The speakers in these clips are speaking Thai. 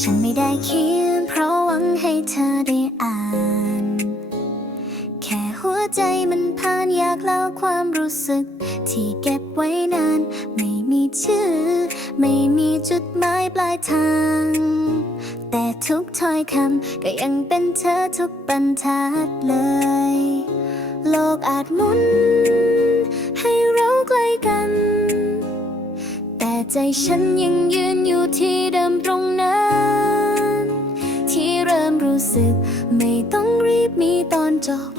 ฉันไม่ได้เขียน เพราะหวังให้เธอได้อ่าน แค่หัวใจมันผ่านอยากเล่าความรู้สึก ที่เก็บไว้นาน ไม่มีชื่อ ไม่มีจุดหมายปลายทาง แต่ทุกถ้อยคำก็ยังเป็นเธอทุกบรรทัดเลย โลกอาจหมุน ให้เราใกล้กัน แต่ใจฉันยังยืนีบมีตอนจบ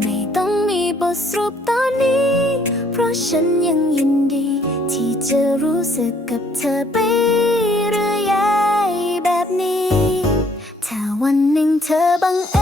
ไม่ต้องมีบทสรุปตอนนี้ เพราะฉันยังยินดี ที่จะรู้สึกกับเธอไปเรื่อยๆแบบนี้ ถ้าวันหนึ่งเธอบังเอิญ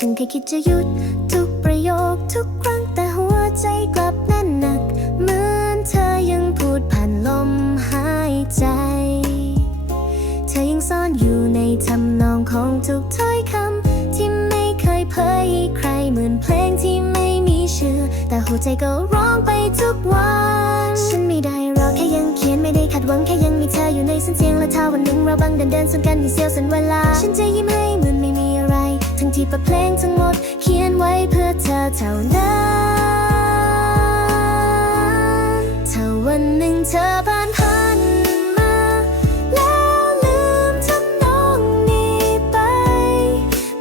ฉันแค่คิดจะหยุด ทุกประโยคทุกครั้งแต่หัวใจกลับแน่นหนัก เหมือนเธอยังพูดผ่านลมหายใจ เธอยังซ่อนอยู่ในทำนองของทุกถ้อยคำที่ไม่เคยเผยให้ใครเหมือนเพลงที่ไม่มีชื่อ แต่หัวใจก็ร้องไปทุกวันฉันไม่ได้รอแค่ยังเขียนไม่ได้คาดหวังแค่ยังมีเธออยู่ในเส้นเสียงและถ้าวันหนึ่งเราบังเดินเดินสวนกันที่เสียวสันเวลา ฉันจะยิ้มให้ ทั้งที่เปิดเพลงทั้งหมด เขียนไว้เพื่อเธอเท่านั้นถ้าวันหนึ่งเธอผ่านผ่านมา แล้วลืมทำนองนี้ไป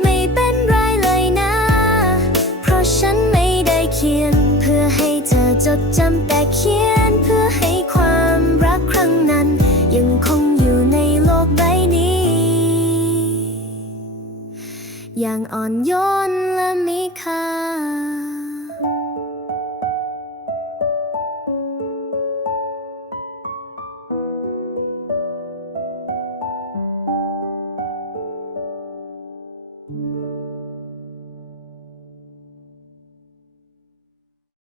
ไม่เป็นไรเลยนะ เพราะฉันไม่ได้เขียน เพื่อให้เธอจดจำแต่เขียน อย่างอ่อนโยนและมีค่า